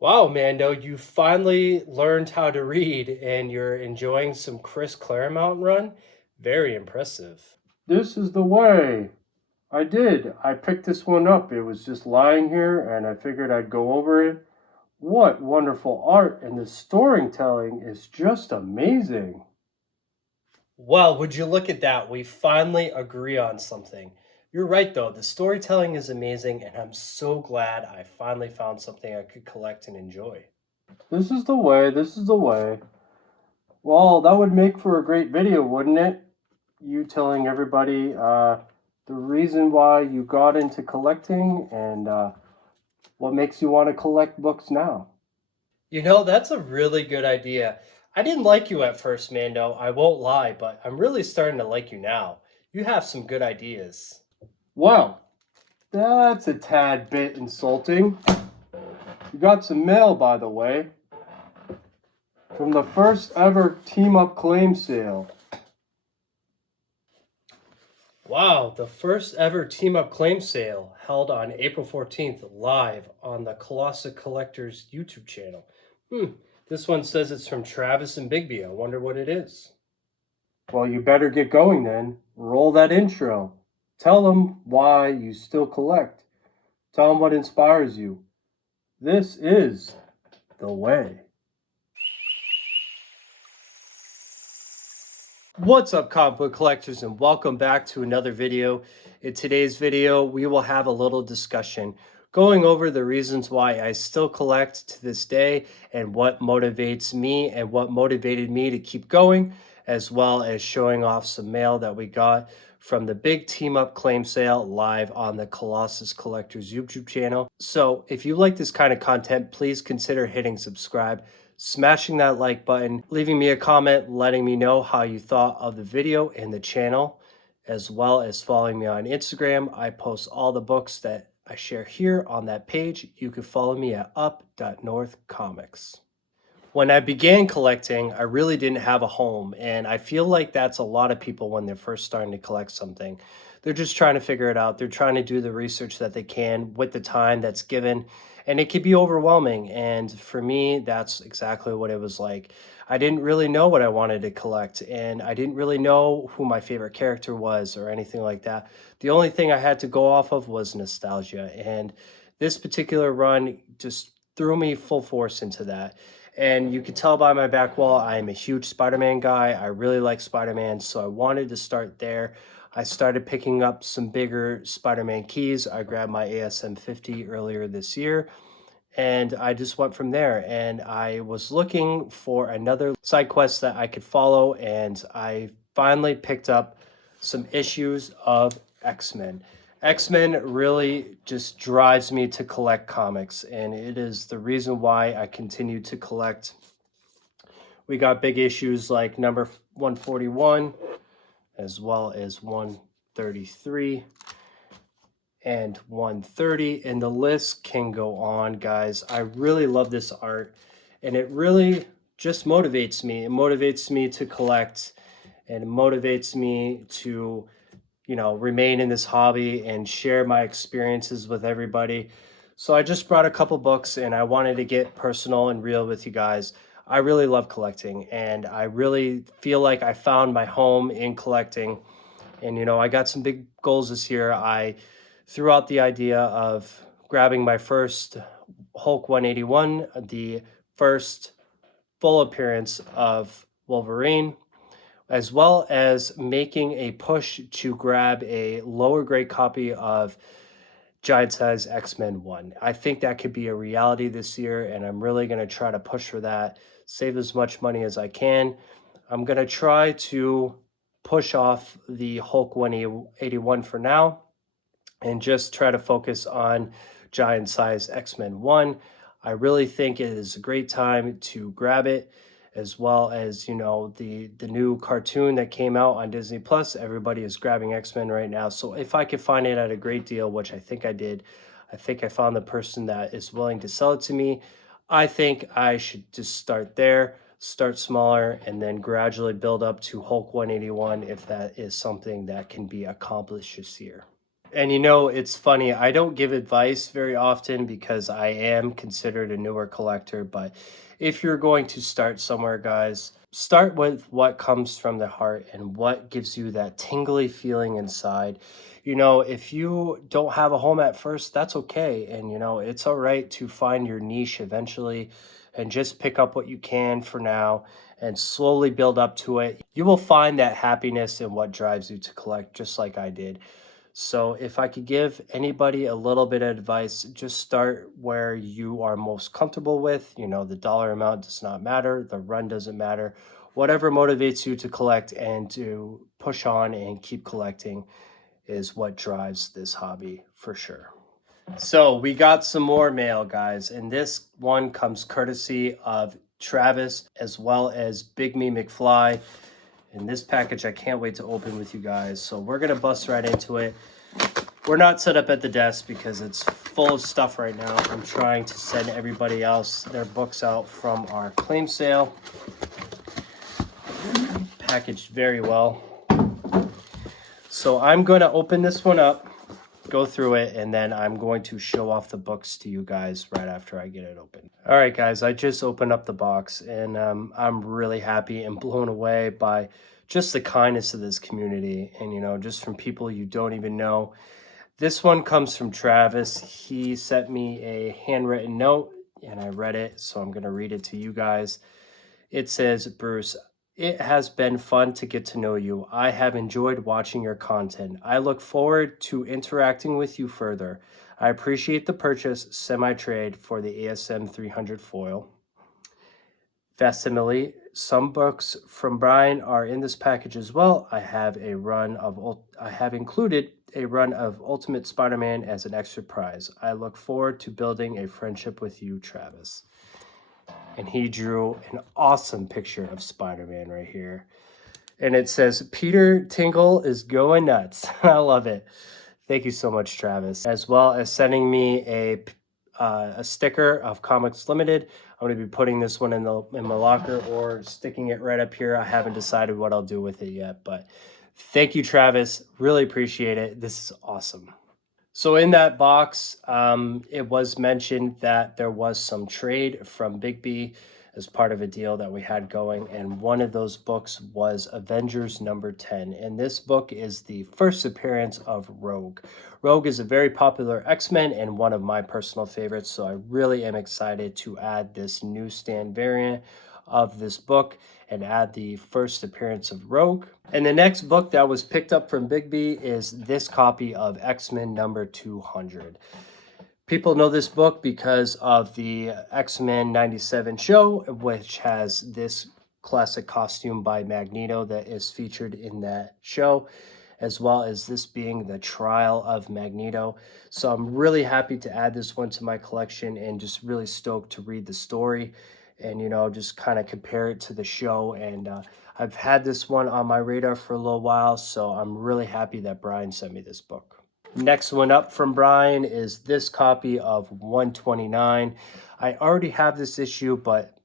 Wow, Mando, you finally learned how to read and you're enjoying some Chris Claremont run? Very impressive. This is the way. I did. I picked this one up. It was just lying here and I figured I'd go over it. What wonderful art, and the storytelling is just amazing. Well, would you look at that? We finally agree on something. You're right, though. The storytelling is amazing, and I'm so glad I finally found something I could collect and enjoy. This is the way. This is the way. Well, that would make for a great video, wouldn't it? You telling everybody the reason why you got into collecting and what makes you want to collect books now. That's a really good idea. I didn't like you at first, Mando. I won't lie, but I'm really starting to like you now. You have some good ideas. Well, that's a tad bit insulting. You got some mail, by the way, from the first ever Team Up claim sale. Wow, the first ever Team Up claim sale held on April 14th live on the Colossus Collectors YouTube channel. This one says it's from Travis and Bigby. I wonder what it is. Well, you better get going then. Roll that intro. Tell them why you still collect. Tell them what inspires you. This is the way. What's up, comic book collectors, and welcome back to another video. In today's video, we will have a little discussion going over the reasons why I still collect to this day and what motivates me and what motivated me to keep going, as well as showing off some mail that we got from the big Team Up claim sale live on the Colossus Collectors YouTube channel. So if you like this kind of content, please consider hitting subscribe, smashing that like button, leaving me a comment, letting me know how you thought of the video and the channel, as well as following me on Instagram. I post all the books that I share here on that page. You can follow me at Up.NorthComics. When I began collecting, I really didn't have a home, and I feel like that's a lot of people when they're first starting to collect something. They're just trying to figure it out. They're trying to do the research that they can with the time that's given, and it can be overwhelming. And for me, that's exactly what it was like. I didn't really know what I wanted to collect, and I didn't really know who my favorite character was or anything like that. The only thing I had to go off of was nostalgia, and this particular run just threw me full force into that. And you can tell by my back wall, I am a huge Spider-Man guy. I really like Spider-Man, so I wanted to start there. I started picking up some bigger Spider-Man keys. I grabbed my ASM 50 earlier this year, and I just went from there. And I was looking for another side quest that I could follow, and I finally picked up some issues of X-Men. X-Men really just drives me to collect comics, and it is the reason why I continue to collect. We got big issues like number 141, as well as 133 and 130, and the list can go on, guys. I really love this art, and it really just motivates me. It motivates me to collect, and it motivates me to remain in this hobby and share my experiences with everybody. So I just brought a couple books and I wanted to get personal and real with you guys. I really love collecting, and I really feel like I found my home in collecting. And I got some big goals this year. I threw out the idea of grabbing my first Hulk 181, the first full appearance of Wolverine, as well as making a push to grab a lower grade copy of Giant Size X-Men 1. I think that could be a reality this year, and I'm really going to try to push for that, save as much money as I can. I'm going to try to push off the Hulk 181 for now and just try to focus on Giant Size X-Men 1. I really think it is a great time to grab it, as well as the new cartoon that came out on Disney Plus. Everybody is grabbing X-Men right now, so if I could find it at a great deal, which I think I did, I think I found the person that is willing to sell it to me. I think I should just start there, start smaller, and then gradually build up to Hulk 181 if that is something that can be accomplished this year. And you know, it's funny, I don't give advice very often because I am considered a newer collector, but if you're going to start somewhere, guys, start with what comes from the heart and what gives you that tingly feeling inside. You know, if you don't have a home at first, that's okay. And, you know, it's all right to find your niche eventually and just pick up what you can for now and slowly build up to it. You will find that happiness in what drives you to collect, just like I did. So, if I could give anybody a little bit of advice, just start where you are most comfortable with. You know, the dollar amount does not matter, the run doesn't matter. Whatever motivates you to collect and to push on and keep collecting is what drives this hobby for sure. So, we got some more mail, guys, and this one comes courtesy of Travis as well as Bigby Mcfly. And this package I can't wait to open with you guys. So, we're going to bust right into it. We're not set up at the desk because it's full of stuff right now. I'm trying to send everybody else their books out from our claim sale. Packaged very well. So I'm going to open this one up, go through it, and then I'm going to show off the books to you guys right after I get it open. All right, guys, I just opened up the box, and I'm really happy and blown away by just the kindness of this community, and, you know, just from people you don't even know. This one comes from Travis. He sent me a handwritten note and I read it, so I'm going to read it to you guys. It says, Bruce, it has been fun to get to know you. I have enjoyed watching your content. I look forward to interacting with you further. I appreciate the purchase semi-trade for the ASM 300 foil. Facsimile. Some books from Brian are in this package as well. I have included a run of Ultimate Spider-Man as an extra prize. I look forward to building a friendship with you, Travis. And he drew an awesome picture of Spider-Man right here. And it says, Peter Tingle is going nuts. I love it. Thank you so much, Travis. As well as sending me a sticker of Comics Limited. I'm going to be putting this one in my locker or sticking it right up here. I haven't decided what I'll do with it yet, but thank you, Travis. Really appreciate it. This is awesome. So in that box, it was mentioned that there was some trade from Bigby as part of a deal that we had going, and one of those books was Avengers number 10, and this book is the first appearance of Rogue. Rogue is a very popular X-Men and one of my personal favorites, so I really am excited to add this newsstand variant of this book and add the first appearance of Rogue. And the next book that was picked up from Bigby is this copy of X-Men number 200. People know this book because of the X-Men 97 show, which has this classic costume by Magneto that is featured in that show, as well as this being the trial of Magneto. So I'm really happy to add this one to my collection and just really stoked to read the story and, you know, just kind of compare it to the show. And I've had this one on my radar for a little while, so I'm really happy that Brian sent me this book. Next one up from Brian is this copy of 129. I already have this issue, but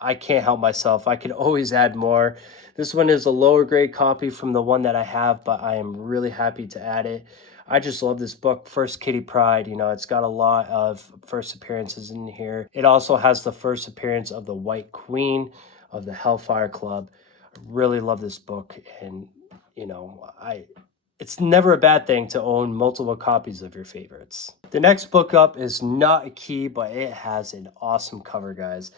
I can't help myself. I can always add more. This one is a lower grade copy from the one that I have, but I am really happy to add it. I just love this book, First Kitty Pryde. You know, it's got a lot of first appearances in here. It also has the first appearance of the White Queen of the Hellfire Club. I really love this book, and, you know, it's never a bad thing to own multiple copies of your favorites. The next book up is not a key, but it has an awesome cover, guys.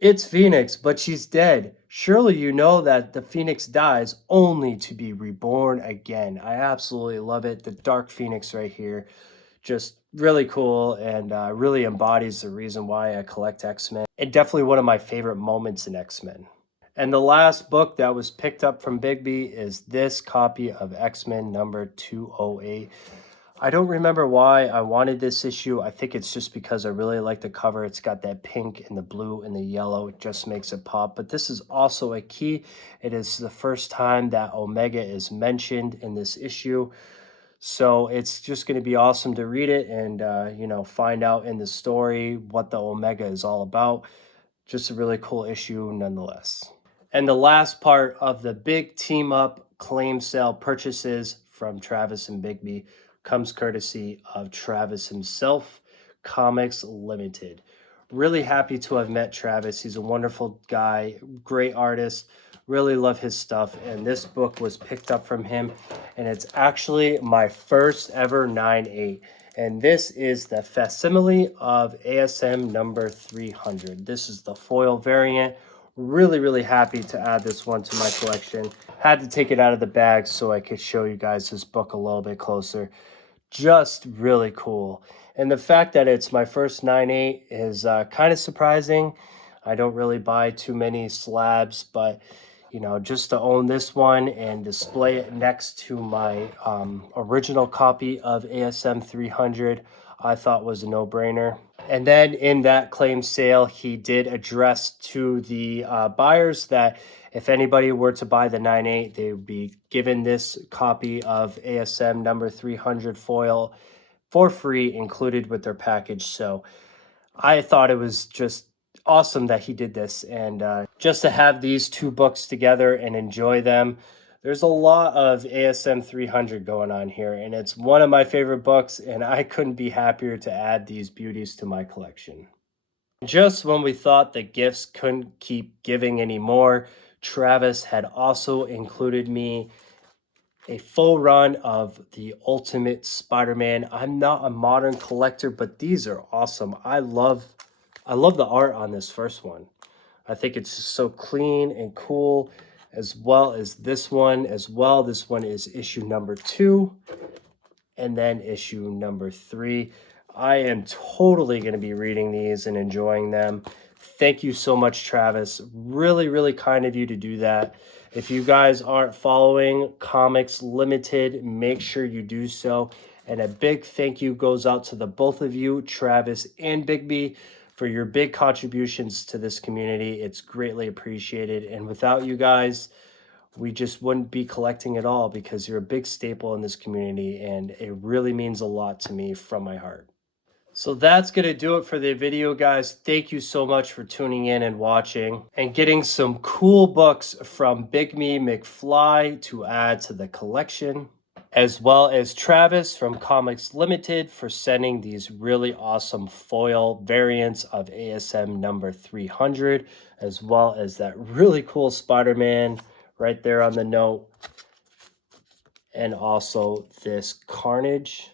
It's Phoenix, but she's dead. Surely you know that the Phoenix dies only to be reborn again. I absolutely love it. The Dark Phoenix right here, just really cool and really embodies the reason why I collect X-Men. And definitely one of my favorite moments in X-Men. And the last book that was picked up from Bigby is this copy of X-Men number 208. I don't remember why I wanted this issue. I think it's just because I really like the cover. It's got that pink and the blue and the yellow. It just makes it pop. But this is also a key. It is the first time that Omega is mentioned in this issue. So it's just going to be awesome to read it and, you know, find out in the story what the Omega is all about. Just a really cool issue nonetheless. And the last part of the big team up claim sale purchases from Travis and Bigby comes courtesy of Travis himself, Comics Limited. Really happy to have met Travis. He's a wonderful guy, great artist. Really love his stuff. And this book was picked up from him. And it's actually my first ever 9/8. And this is the facsimile of ASM number 300. This is the foil variant. Really happy to add this one to my collection. Had to take it out of the bag so I could show you guys this book a little bit closer. Just really cool. And the fact that it's my first 9/8 is kind of surprising. I don't really buy too many slabs, but you know, just to own this one and display it next to my original copy of ASM 300, I thought was a no-brainer. And then in that claim sale, he did address to the buyers that if anybody were to buy the 9/8, they would be given this copy of ASM number 300 foil for free included with their package. So I thought it was just awesome that he did this, and just to have these two books together and enjoy them. There's a lot of ASM 300 going on here, and it's one of my favorite books, and I couldn't be happier to add these beauties to my collection. Just when we thought the gifts couldn't keep giving anymore, Travis had also included me a full run of the Ultimate Spider-Man. I'm not a modern collector, but these are awesome. I love the art on this first one. I think it's just so clean and cool, as well as this one as well. This one is issue number 2 and then issue number 3. I am totally going to be reading these and enjoying them. Thank you so much, Travis. Really kind of you to do that. If you guys aren't following Comics Limited, make sure you do so. And a big thank you goes out to the both of you, Travis and Bigby, for your big contributions to this community. It's greatly appreciated. And without you guys, we just wouldn't be collecting at all, because you're a big staple in this community, and it really means a lot to me from my heart. So that's going to do it for the video, guys. Thank you so much for tuning in and watching and getting some cool books from Bigby Mcfly to add to the collection, as well as Travis from Comics Limited for sending these really awesome foil variants of ASM number 300, as well as that really cool Spider-Man right there on the note, and also this Carnage.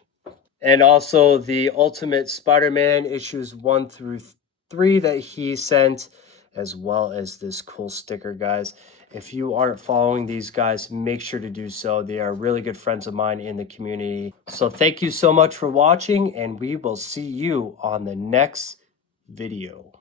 And also the Ultimate Spider-Man issues 1 through 3 that he sent, as well as this cool sticker, guys. If you aren't following these guys, make sure to do so. They are really good friends of mine in the community. So thank you so much for watching, and we will see you on the next video.